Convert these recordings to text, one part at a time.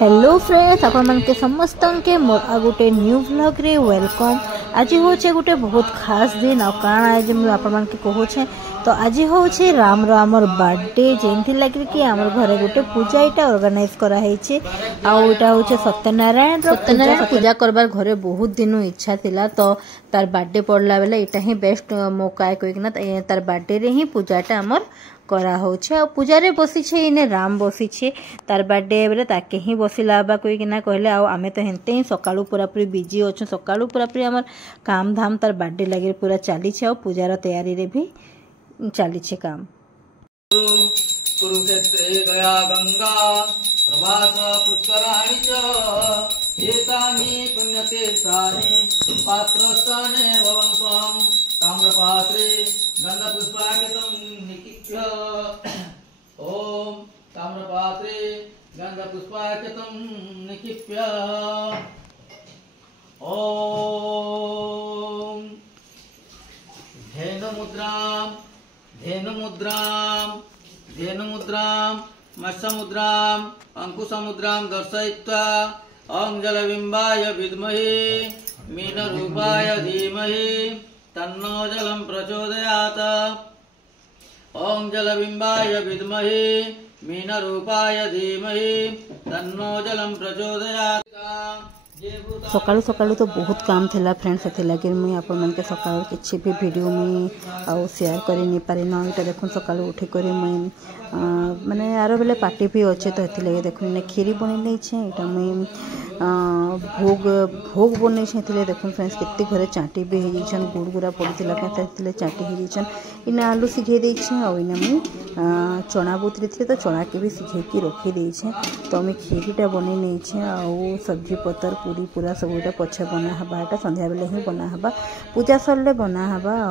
Hello friends आपण मन के समस्त के मोर आ गोटे न्यू व्लॉग रे वेलकम। आज होचे गोटे बहुत खास दिन आ काना आज मैं आपण मन के कहूछे तो आज होचे राम रो हमर बर्थडे जेंथि लागि कि हमर घरे गोटे पूजा इटा ऑर्गेनाइज करा हेचे आ ओटा होचे सत्यनारायण पूजा करबार घरे बहुत दिन इच्छा थिला तो तार बर्थडे पड़ला बेले इटा ही बेस्ट मौका है कोइकना तार बर्थडे रे ही पूजाटा हमर करा होचे आ पूजा रे बसी छे इने राम बसी छे तार बर्थडे बेले ताके ही बसिला बा कोई किना कहले आ आमे तो हेनते ही सकाळू पूरा पूरी बिजी होछु सकाळू पूरा पूरी हमर काम धाम तार बर्थडे लागि पूरा चाली छे आ पूजा रो तैयारी रे भी चाली छे काम। कुरुक्षेत्रे गया गंगा प्रभास पुष्कराणि च एतानि पुण्यतीर्थानि पात्रस्थाने भवन्तं ताम्रपात्रे गन्धपुष्पार्घ्यं निक्षिप्य ओम ताम्रपात्रे गन्धपुष्पार्घ्यं निक्षिप्य ओम धेनुमुद्रां मत्स्यमुद्रां अंकुशमुद्रां दर्शयित्वा ओं जलबिम्बाय विद्महे मीनरूपाय धीमहि तन्नो जलं प्रचोदयात्। ओं जलबिम्बाय विद्महे मीनरूपाय धीमहि तन्नो जलं प्रचोदयात्। सकाळु सकाळु तो बहुत काम थिला फ्रेंड्स से लगे मुई आपण मन के सकाळु किछि भी वीडियो में आ शेयर करि नि पारे न इटा देखुन सकाळु उठी करी मुई माने यार बेले पार्टी भी अच्छे तो एथि लगे देखुन ने खीरी बनि नै छे इटा मुई भोग बनै छे एथि देखुन फ्रेंड्स केते घरे चाटी भी हे छन गुड़ गुरा पड़िथिला के एथि चाटी हे छन इना आलू सिझे दै छे आ इना मुई चना बुतरी थे तो चना के भी सिझे की रखी दै छे तो मैं खीरीटा बनै नै छे आ सब्जी पतर पूरी पूरा सब इटा पछे बना हबा एटा संध्या बेले ही बना हबा पूजा सरले बना हबा आ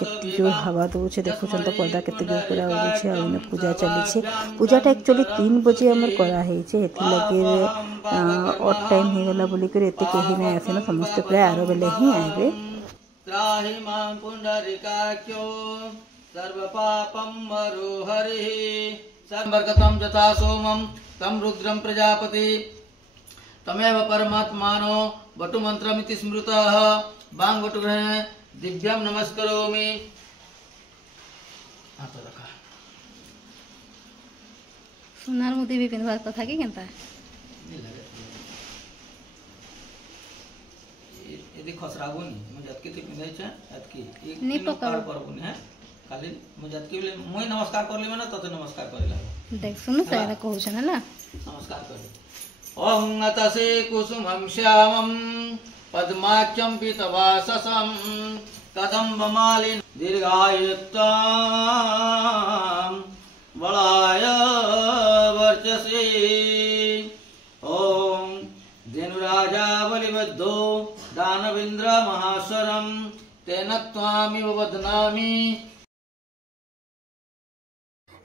केते जो हवा दो छे देखुछन तो पर्दा केते जो पूरा हो छे आ इने पूजा चली छे पूजाटा एक्चुअली 3 बजे हमर करा हे छे एथि लगे और टाइम हे गला बोली कर एते केही नै आसे न समस्त प्राय आरो बेले ही आबे। त्राहि मां पुंडरीकाख्यो सर्व पापं मरो हरिः संवर्गतं यथा सोमं तं रुद्रं प्रजापति तमेव परमात्मानो वटुमन्त्रमिति स्मृतः बांग वटुग्रहे दिव्यं नमस्करोमि। हाथ रखा सोनार मुदी भी पिनवार कथा की केनता यदि खसराबुनी मुझे अतकी थी पिंदै छ अतकी एक नहीं पकड़ परबुनी है खाली मुझे अतकी ले मुई नमस्कार करली माने तते नमस्कार करेला देख सुन सारा कहू छ ना नमस्कार कर ओं अतसे कुसुमं श्यामं पद्माख्यं पीतवाससं कदम्बमालिन दीर्घायुत्तां बलाय वर्चसे ओं धेनुराजा बलिबद्धो दानवेन्द्र महाश्वरं तेन त्वामिव वदनामि।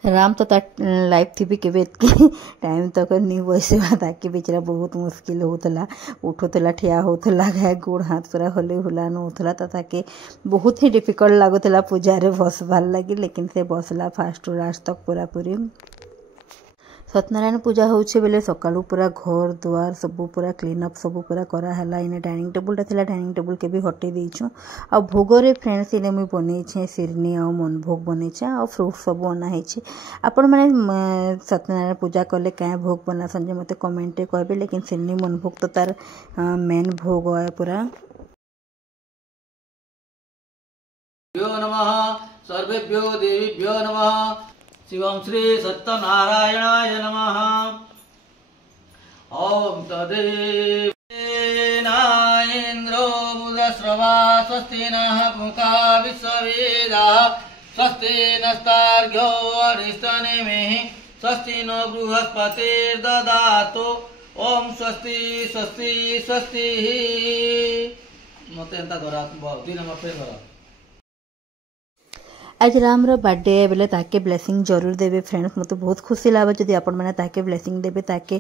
राम तो लाइफ थी भी के टाइम तक नहीं वैसे ताकि बेचारा बहुत मुश्किल होता उठुला ठिया होता गाय गोड़ हाथ पूरा हले हुलान होता ताके बहुत ही डिफिकल्ट लगुला पूजा रे बसबार लगी लेकिन से बसला फास्ट टू लास्ट तक पूरा पूरी। सत्यनारायण पूजा होचे बेले सकाळू पूरा घर द्वार सब पूरा क्लीन अप सब पूरा करा हला इने डाइनिंग टेबल थिला डाइनिंग टेबल के भी हटे देछु आ भोग रे फ्रेंड्स इने मुई बनै छे सिरनी आ मन भोग बनै छे आ फ्रूट सब बना है छे आपण माने सत्यनारायण पूजा करले काय भोग बना संजे मते कमेंट रे कहबे लेकिन सिरनी मन भोग तो तार मेन भोग है पूरा। भ्यो नमः सर्वेभ्यो देवीभ्यो नमः शिवं श्री सत्यनारायणाय नमः। ओम तदेव इन्द्रो बुधश्रवा स्वस्ति नः पूषा विश्ववेदाः स्वस्ति नस्तार्घ्यो अरिष्टनेमिः स्वस्ति नो बृहस्पतिर्दधातु ओम स्वस्ति स्वस्ति स्वस्ति। मते एंता करा 2 नंबर पे करा। आज राम रो बर्थडे बेले ताके ब्लेसिंग जरूर देबे फ्रेंड्स मते बहुत खुशी लाबा जदि आपण माने ताके ब्लेसिंग देबे ताके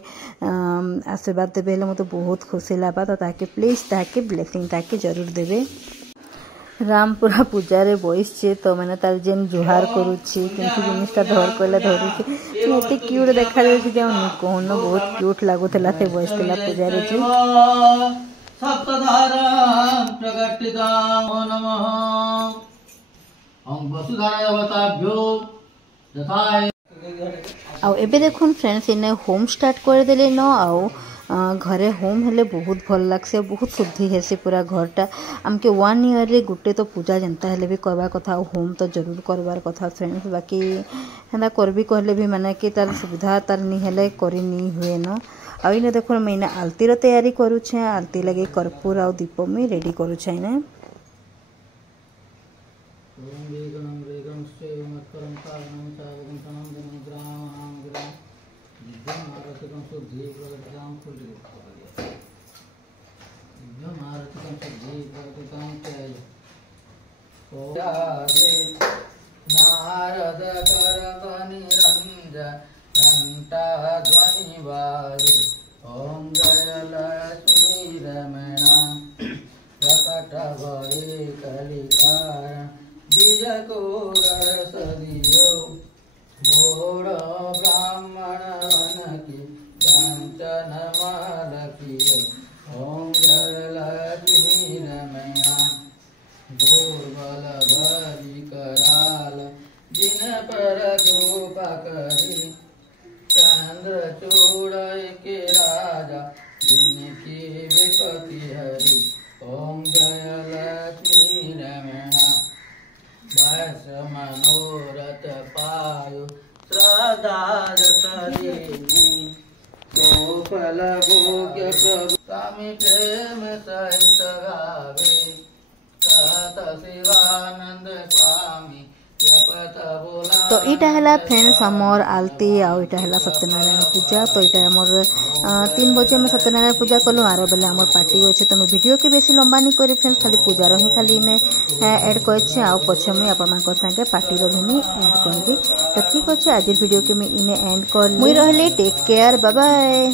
आशीर्वाद देबे ले मते बहुत खुशी लाबा तो ताके प्लीज ताके ब्लेसिंग ताके जरूर देबे। राम पूरा पूजा रे बइसे तो मैंने तार जेन जुहार करूची किंतु जिनिसटा धर कहले धरुची तो एते क्यूट देखा जाउची जे कोन बहुत क्यूट लागुतला से बइसला पूजा रे जी सप्तधारां प्रकटितां नमः ओम वसुधाराय अवताभ्यो यथाय आउ एबे देखुन फ्रेंड्स इने होम स्टार्ट कर देले न आउ घरे होम हेले बहुत भल लागसे बहुत शुद्धि हेसी पूरा घरटा आमके 1 ईयर रे गुटे तो पूजा जनता हेले भी करबा कथा होम तो जरूर करबार कथा फ्रेंड्स बाकी हेना करबी कहले भी माने कि तार सुविधा तार नी हेले करी नी हुए न आ इने देखो मैंने आलती रो तैयारी करू छे आलती लगे कर्पूर आ दीप में रेडी करू छे ने नारद करत निरंजन घंटा ध्वनि बाजे ओम जय लक्ष्मी रमणा प्रकट भये कलिकार बीज को रस दियो घोड़ ब्राह्मण वन की कंचन माल कियो ओम जय लक्ष्मी रमणा दुर्बल भरी कराल जिन पर गोपा करी चंद्र चूड़ के राजा जिनकी विपत्ति हरि ओम जय लक्ष्मी रमणा बस मनोरथ पायो श्रद्धा तरीनी तो फल भोग्य प्रभु स्वामी प्रेम सहित गावे शिवानंद स्वामी तो इटा है फ्रेंड्स आमर आलती आटा है सत्यनारायण पूजा तो यहाँ आमर 3 बजे आम सत्यनारायण पूजा कलु आर बेले आम पार्टी अच्छे तो वीडियो के बेसी लंबा नहीं करी फ्रेंड्स खाली पूजार ही खाली इने एड कर आउ पछे मुझे आपंगे पार्टी भी एड कर तो ठीक अच्छे आज वीडियो के इने एंड कर मुई रहली टेक केयर बाय बाय।